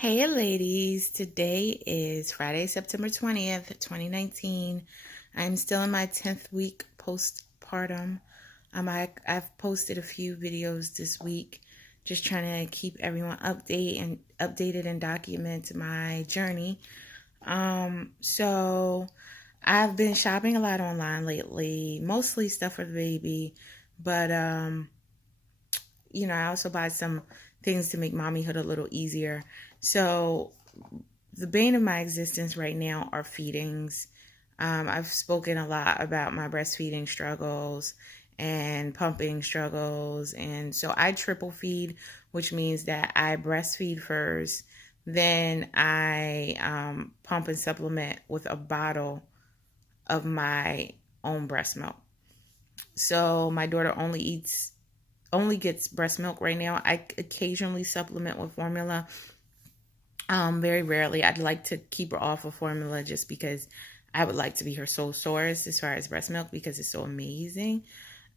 Hey ladies, today is Friday, September 20th, 2019. I'm still in my 10th week postpartum. I've posted a few videos this week, just trying to keep everyone updated and document my journey. So I've been shopping a lot online lately, mostly stuff for the baby, but I also buy some things to make mommyhood a little easier. So the bane of my existence right now are feedings. I've spoken a lot about my breastfeeding struggles and pumping struggles. And so I triple feed, which means that I breastfeed first, then I pump and supplement with a bottle of my own breast milk. So my daughter only gets breast milk right now. I occasionally supplement with formula. Very rarely. I'd like to keep her off of formula just because I would like to be her sole source as far as breast milk because it's so amazing.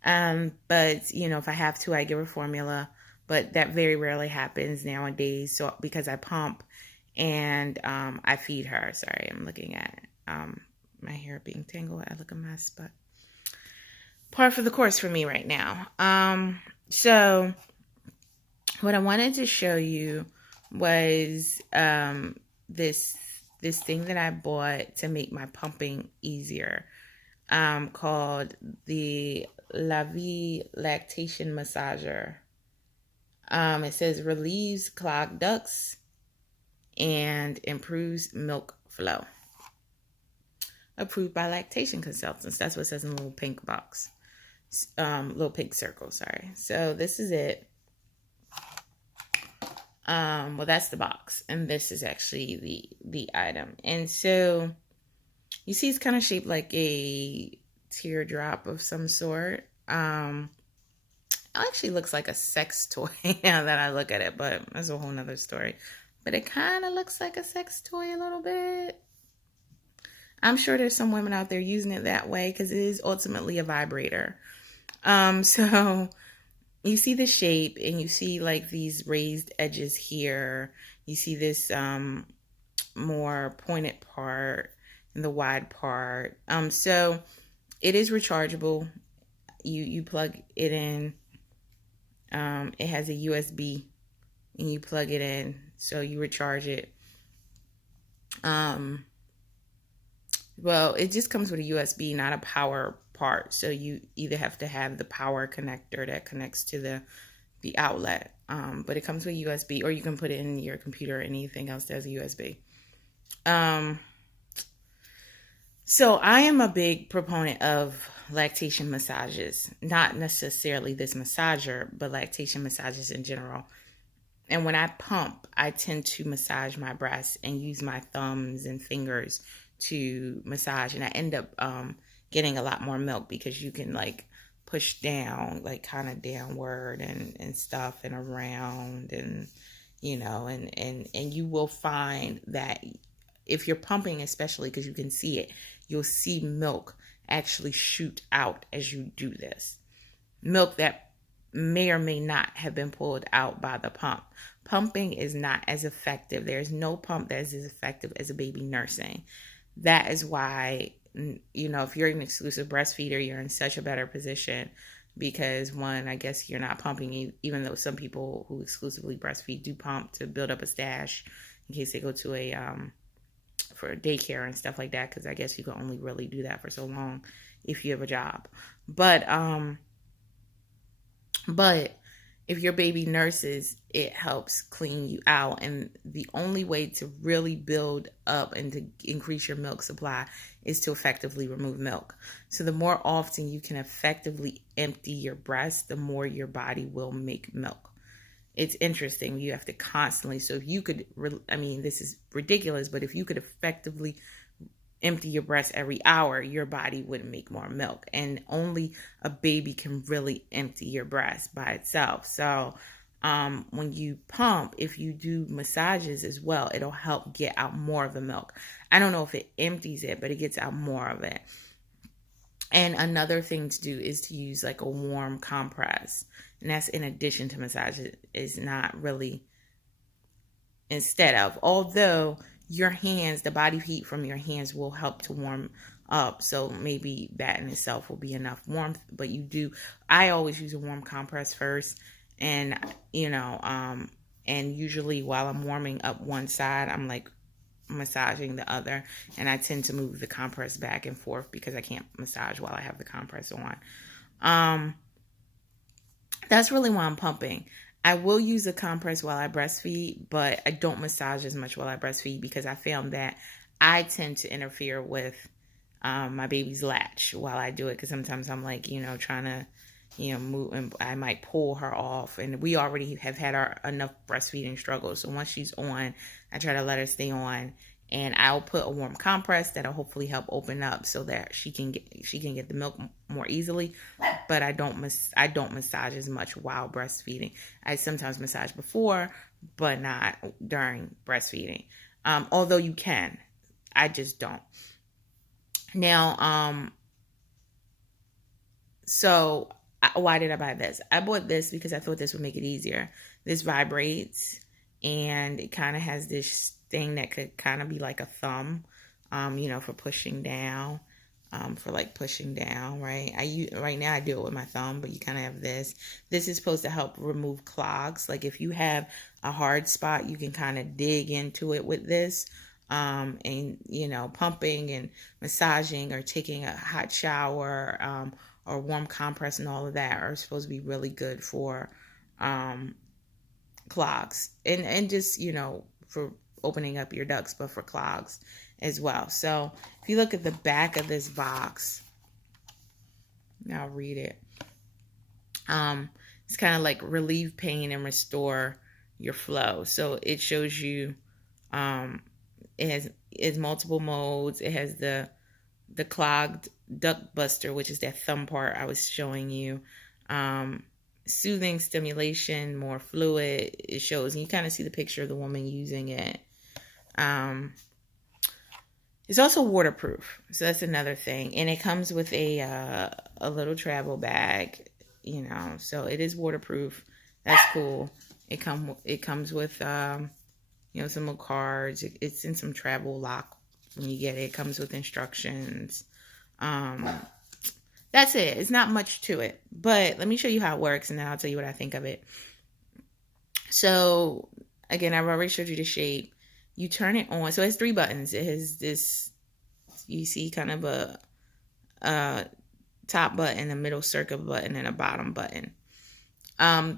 But if I have to, I give her formula. But that very rarely happens nowadays. So because I pump and I feed her. Sorry, I'm looking at my hair being tangled. I look a mess, but par for the course for me right now. So what I wanted to show you was this thing that I bought to make my pumping easier, called the Vie Lactation Massager. It says relieves clogged ducts and improves milk flow. Approved by lactation consultants. That's what it says in the little pink box. Little pink circle, sorry. So this is it. Well, that's the box, and this is actually the item. And so you see it's kind of shaped like a teardrop of some sort. It actually looks like a sex toy now that I look at it, but that's a whole nother story. But it kind of looks like a sex toy a little bit. I'm sure there's some women out there using it that way because it is ultimately a vibrator. So you see the shape and you see like these raised edges here. You see this more pointed part and the wide part. So it is rechargeable. You plug it in. It has a USB and you plug it in. So you recharge it. Well, it just comes with a USB, not a power part. So you either have to have the power connector that connects to the outlet. But it comes with USB, or you can put it in your computer or anything else that has a USB. So I am a big proponent of lactation massages, not necessarily this massager, but lactation massages in general. And when I pump, I tend to massage my breasts and use my thumbs and fingers to massage, and I end up getting a lot more milk because you can like push down, like kind of downward and stuff and around, and and you will find that if you're pumping, especially because you can see it, you'll see milk actually shoot out as you do this. Milk that may or may not have been pulled out by the pump. Pumping is not as effective. There's no pump that is as effective as a baby nursing. That is why, if you're an exclusive breastfeeder, you're in such a better position because, one, I guess you're not pumping, even though some people who exclusively breastfeed do pump to build up a stash in case they go to for daycare and stuff like that, because I guess you can only really do that for so long if you have a job. But if your baby nurses, it helps clean you out. And the only way to really build up and to increase your milk supply is to effectively remove milk. So the more often you can effectively empty your breast, the more your body will make milk. It's interesting. You have to constantly, so if you could, this is ridiculous, but if you could effectively empty your breast every hour, your body would make more milk. And only a baby can really empty your breast by itself. So when you pump, if you do massages as well, it'll help get out more of the milk. I don't know if it empties it, but it gets out more of it. And another thing to do is to use like a warm compress. And that's in addition to massage. It is not really instead of, although your hands, the body heat from your hands will help to warm up. So maybe that in itself will be enough warmth, but I always use a warm compress first. And, and usually while I'm warming up one side, I'm like massaging the other, and I tend to move the compress back and forth because I can't massage while I have the compress on. That's really why I'm pumping. I will use a compress while I breastfeed, but I don't massage as much while I breastfeed because I found that I tend to interfere with my baby's latch while I do it, because sometimes I'm like, trying to, move, and I might pull her off. And we already have had enough breastfeeding struggles. So once she's on, I try to let her stay on, and I'll put a warm compress that'll hopefully help open up so that she can get the milk more easily. But I don't massage as much while breastfeeding. I sometimes massage before, but not during breastfeeding. Although you can, I just don't. Now, so why did I buy this? I bought this because I thought this would make it easier. This vibrates, and it kind of has this thing that could kind of be like a thumb, for pushing down, right? Right now I do it with my thumb, but you kind of have this. This is supposed to help remove clogs. Like if you have a hard spot, you can kind of dig into it with this. And pumping and massaging or taking a hot shower, or warm compress and all of that are supposed to be really good for clogs and just for opening up your ducts, but for clogs as well. So if you look at the back of this box, I'll read it. It's kind of like relieve pain and restore your flow. So it shows you it has multiple modes. It has the clogged duct buster, which is that thumb part I was showing you. Soothing stimulation, more fluid. It shows, and you kind of see the picture of the woman using it. It's also waterproof, so that's another thing. And it comes with a little travel bag, so it is waterproof. That's cool. It comes with some more cards. It's in some travel lock when you get it. It comes with instructions. That's it. It's not much to it. But let me show you how it works, and then I'll tell you what I think of it. So, again, I've already showed you the shape. You turn it on. So it has 3 buttons. It has this, you see, kind of a top button, a middle circle button, and a bottom button.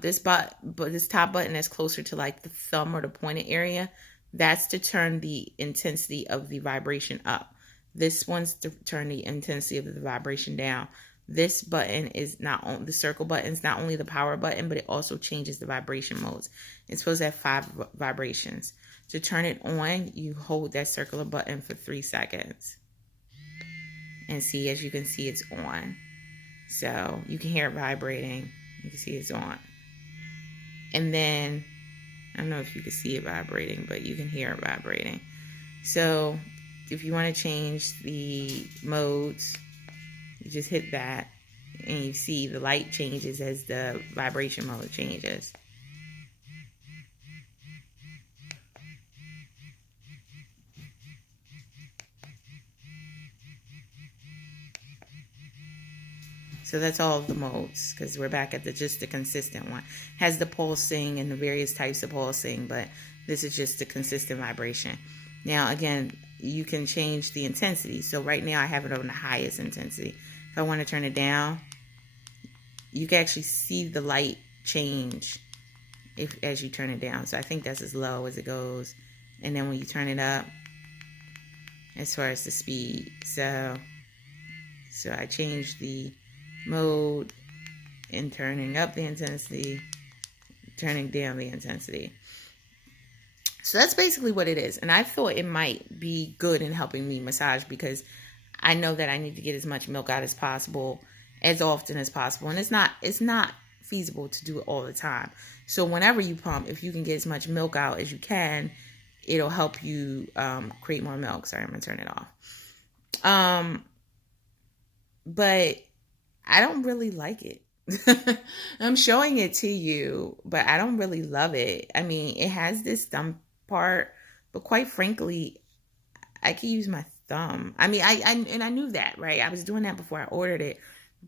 This top button is closer to like the thumb or the pointed area. That's to turn the intensity of the vibration up. This one's to turn the intensity of the vibration down. This button is the circle button is not only the power button, but it also changes the vibration modes. It's supposed to have 5 vibrations. To turn it on, you hold that circular button for 3 seconds. And see, as you can see, it's on. So you can hear it vibrating. You can see it's on. And then, I don't know if you can see it vibrating, but you can hear it vibrating. So if you want to change the modes, you just hit that, and you see the light changes as the vibration mode changes. So that's all of the modes, because we're back at just the consistent one. Has the pulsing and the various types of pulsing, but this is just the consistent vibration. Now, again, you can change the intensity. So right now I have it on the highest intensity. If I want to turn it down, you can actually see the light change as you turn it down. So I think that's as low as it goes. And then when you turn it up, as far as the speed. So I changed the mode and turning up the intensity, turning down the intensity. So that's basically what it is. And I thought it might be good in helping me massage, because I know that I need to get as much milk out as possible, as often as possible. And it's not feasible to do it all the time. So whenever you pump, if you can get as much milk out as you can, it'll help you create more milk. Sorry, I'm going to turn it off. But I don't really like it. I'm showing it to you, but I don't really love it. I mean, it has this thumb part, but quite frankly, I could use my thumb. I mean, I knew that, right? I was doing that before I ordered it,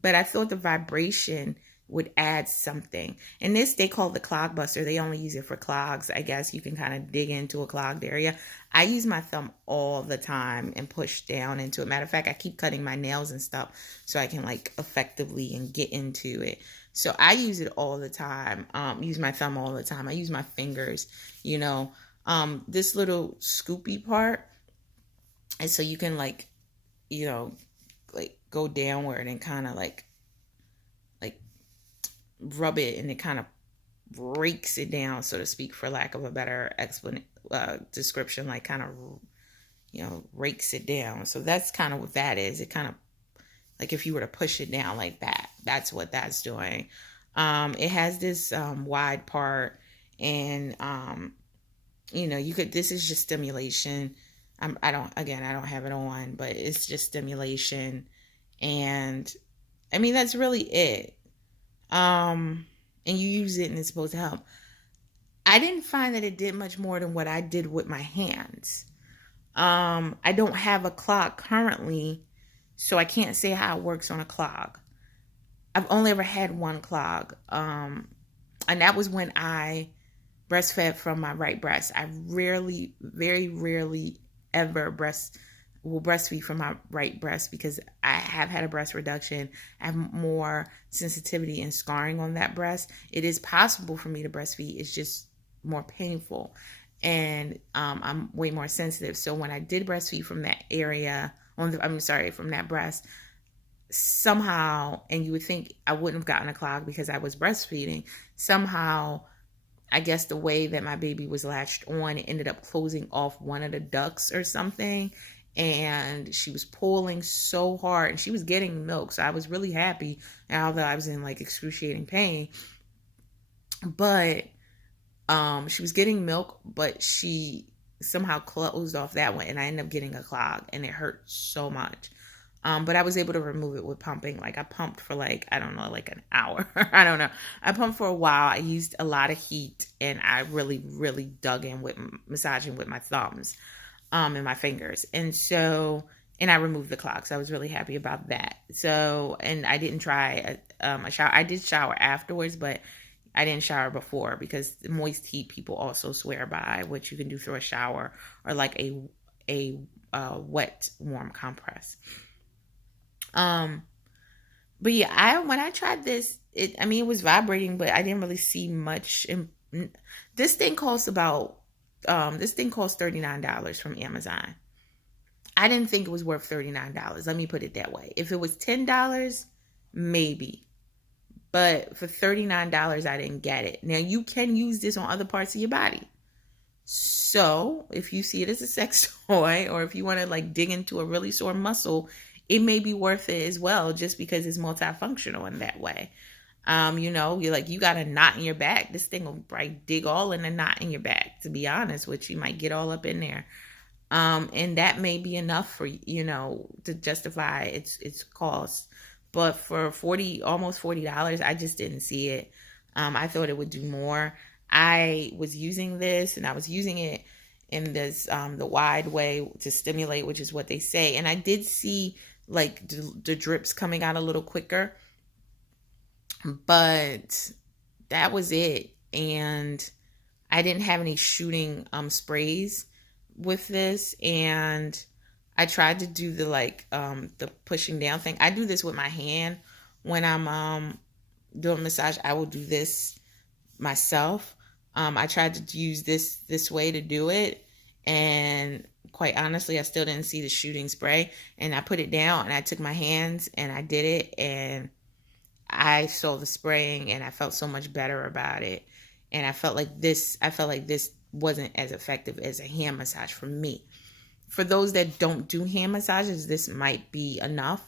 but I thought the vibration would add something. And this, they call the clog buster. They only use it for clogs. I guess you can kind of dig into a clogged area. I use my thumb all the time and push down into it. Matter of fact, I keep cutting my nails and stuff so I can like effectively and get into it. So I use it all the time. Use my thumb all the time. I use my fingers, you know. This little scoopy part, and so you can like, you know, like go downward and kind of like rub it, and it kind of breaks it down, so to speak, for lack of a better description, like kind of, you know, rakes it down. So that's kind of what that is. It kind of, like if you were to push it down like that, that's what that's doing. It has this wide part, and you know, you could, this is just stimulation. I don't have it on, but it's just stimulation. And I mean, that's really it. And you use it and it's supposed to help. I didn't find that it did much more than what I did with my hands. I don't have a clog currently, so I can't say how it works on a clog. I've only ever had one clog. And that was when I breastfed from my right breast. I rarely, very rarely ever breastfeed from my right breast because I have had a breast reduction. I have more sensitivity and scarring on that breast. It is possible for me to breastfeed. It's just more painful, and I'm way more sensitive. So when I did breastfeed from that area, from that breast, somehow, and you would think I wouldn't have gotten a clog because I was breastfeeding, somehow, I guess the way that my baby was latched on, it ended up closing off one of the ducts or something. And she was pulling so hard, and she was getting milk. So I was really happy, although I was in like excruciating pain. But she was getting milk, but she somehow closed off that one, and I ended up getting a clog, and it hurt so much. But I was able to remove it with pumping. Like I pumped for like, I don't know, like an hour. I don't know. I pumped for a while. I used a lot of heat, and I really, really dug in with massaging with my thumbs and my fingers. And I removed the clog. So I was really happy about that. So, and I didn't try a shower. I did shower afterwards, but I didn't shower before because moist heat people also swear by, which you can do through a shower or like a wet warm compress. But yeah, when I tried this, it was vibrating, but I didn't really see much. This thing costs $39 from Amazon. I didn't think it was worth $39. Let me put it that way. If it was $10, maybe. But for $39, I didn't get it. Now, you can use this on other parts of your body. So if you see it as a sex toy, or if you want to like dig into a really sore muscle, it may be worth it as well, just because it's multifunctional in that way. You're like, you got a knot in your back. This thing will probably dig all in a knot in your back, to be honest, which you might get all up in there. And that may be enough for, to justify its cost. But for almost $40, I just didn't see it. I thought it would do more. I was using this, and I was using it in this, the wide way to stimulate, which is what they say. And I did see like the drips coming out a little quicker, but that was it. And I didn't have any shooting sprays with this, and I tried to do the the pushing down thing. I do this with my hand when I'm doing massage. I will do this myself. I tried to use this way to do it, and quite honestly, I still didn't see the shooting spray. And I put it down, and I took my hands and I did it, and I saw the spraying, and I felt so much better about it. And I felt like this wasn't as effective as a hand massage for me. For those that don't do hand massages, this might be enough.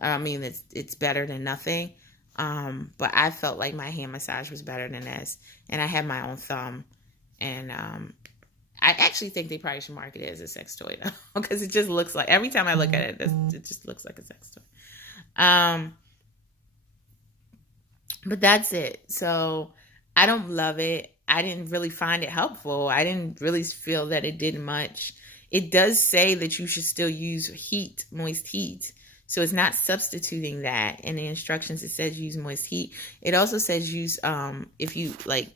I mean, it's better than nothing. But I felt like my hand massage was better than this. And I have my own thumb. And I actually think they probably should market it as a sex toy, though, because it just looks like, every time I look at it, it just looks like a sex toy. But that's it. So I don't love it. I didn't really find it helpful. I didn't really feel that it did much. It does say that you should still use heat, moist heat. So it's not substituting that. In the instructions, it says use moist heat. It also says use, if you like,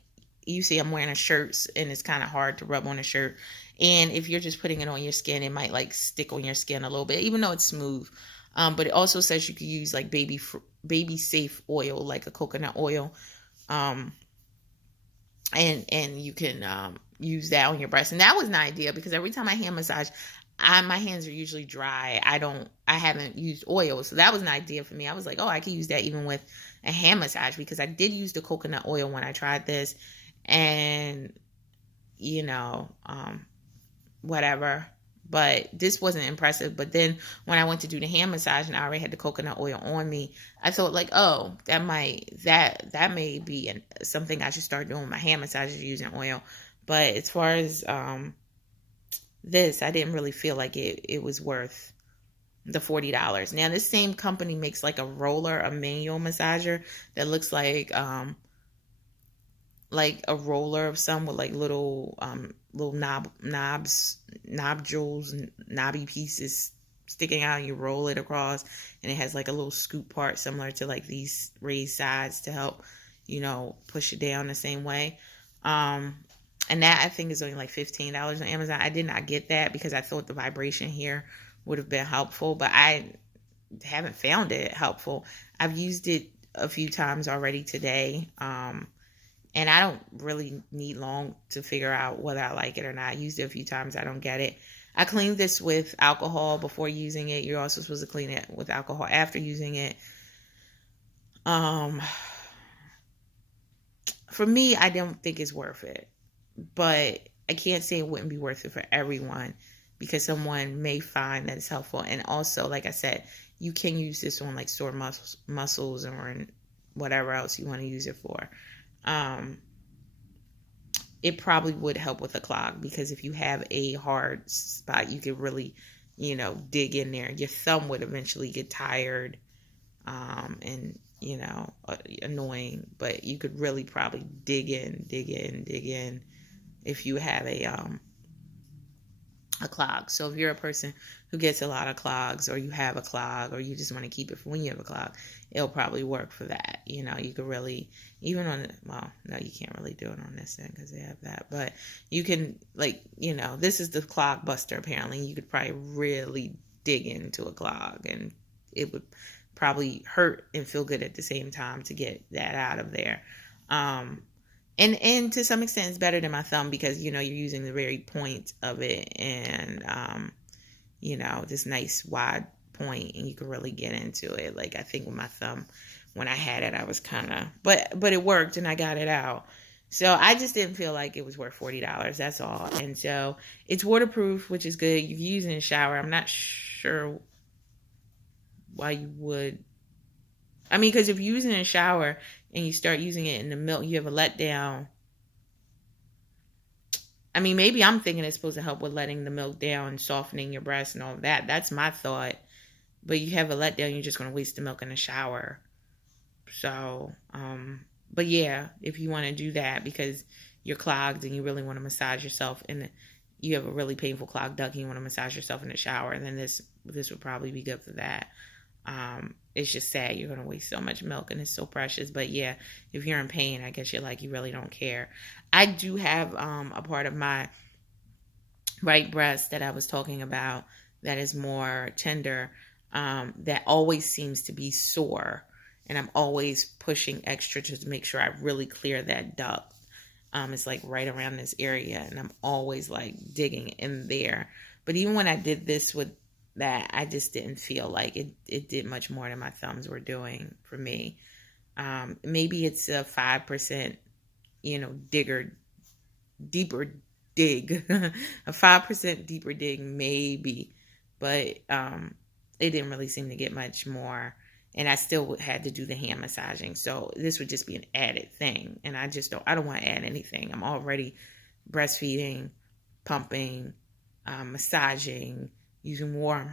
you see I'm wearing a shirt and it's kind of hard to rub on a shirt. And if you're just putting it on your skin, it might like stick on your skin a little bit, even though it's smooth. But it also says you could use like baby safe oil, like a coconut oil. Um, and you can use that on your breast. And that was an idea because every time I hand massage, my hands are usually dry. I haven't used oil. So that was an idea for me. I was like, oh, I could use that even with a hand massage, because I did use the coconut oil when I tried this, and you know, whatever. But this wasn't impressive. But then when I went to do the hand massage and I already had the coconut oil on me, I thought like, oh, that may be something I should start doing. My hand massages using oil. But as far as this, I didn't really feel like it was worth the $40. Now this same company makes like a manual massager that looks like a roller of some with like little nodules and knobby pieces sticking out, and you roll it across, and it has like a little scoop part similar to like these raised sides to help, push it down the same way. And that I think is only like $15 on Amazon. I did not get that because I thought the vibration here would have been helpful, but I haven't found it helpful. I've used it a few times already today. And I don't really need long to figure out whether I like it or not. I used it a few times. I don't get it. I cleaned this with alcohol before using it. You're also supposed to clean it with alcohol after using it. For me, I don't think it's worth it. But I can't say it wouldn't be worth it for everyone, because someone may find that it's helpful. And also, like I said, you can use this on like sore muscles or in whatever else you want to use it for. It probably would help with a clog, because if you have a hard spot, you could really, dig in there. Your thumb would eventually get tired, and, annoying, but you could really probably dig in if you have a clog. So if you're a person who gets a lot of clogs, or you have a clog, or you just want to keep it for when you have a clog, it'll probably work for that. You could really, even on, well, no, you can't really do it on this end because they have that, but you can, like, this is the clog buster apparently. You could probably really dig into a clog, and it would probably hurt and feel good at the same time to get that out of there. And to some extent it's better than my thumb, because, you're using the very point of it, and, this nice wide point, and you can really get into it. Like, I think with my thumb, when I had it, I was kind of, but it worked and I got it out. So I just didn't feel like it was worth $40. That's all. And so it's waterproof, which is good. You can use it in the shower. I'm not sure why you would. I mean, because if you're using it in the shower and you start using it in the milk, you have a letdown. I mean, maybe I'm thinking it's supposed to help with letting the milk down and softening your breast and all of that. That's my thought. But you have a letdown, you're just going to waste the milk in the shower. So, but yeah, if you want to do that because you're clogged and you really want to massage yourself, and you have a really painful clogged duct and you want to massage yourself in the shower, then this would probably be good for that. It's just sad you're going to waste so much milk, and it's so precious. But yeah, if you're in pain, I guess you're like, you really don't care. I do have a part of my right breast that I was talking about that is more tender, that always seems to be sore, and I'm always pushing extra to make sure I really clear that duct. It's like right around this area, and I'm always like digging in there. But even when I did this with that, I just didn't feel like it did much more than my thumbs were doing for me. Maybe it's a 5%, deeper dig, a 5% deeper dig, maybe, but it didn't really seem to get much more. And I still had to do the hand massaging. So this would just be an added thing. And I don't want to add anything. I'm already breastfeeding, pumping, massaging, using warm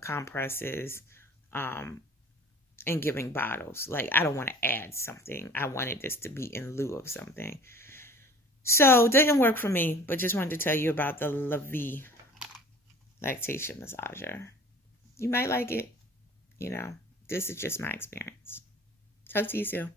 compresses, and giving bottles. Like, I don't want to add something. I wanted this to be in lieu of something. So, didn't work for me, but just wanted to tell you about the Vie Lactation Massager. You might like it. You know, this is just my experience. Talk to you soon.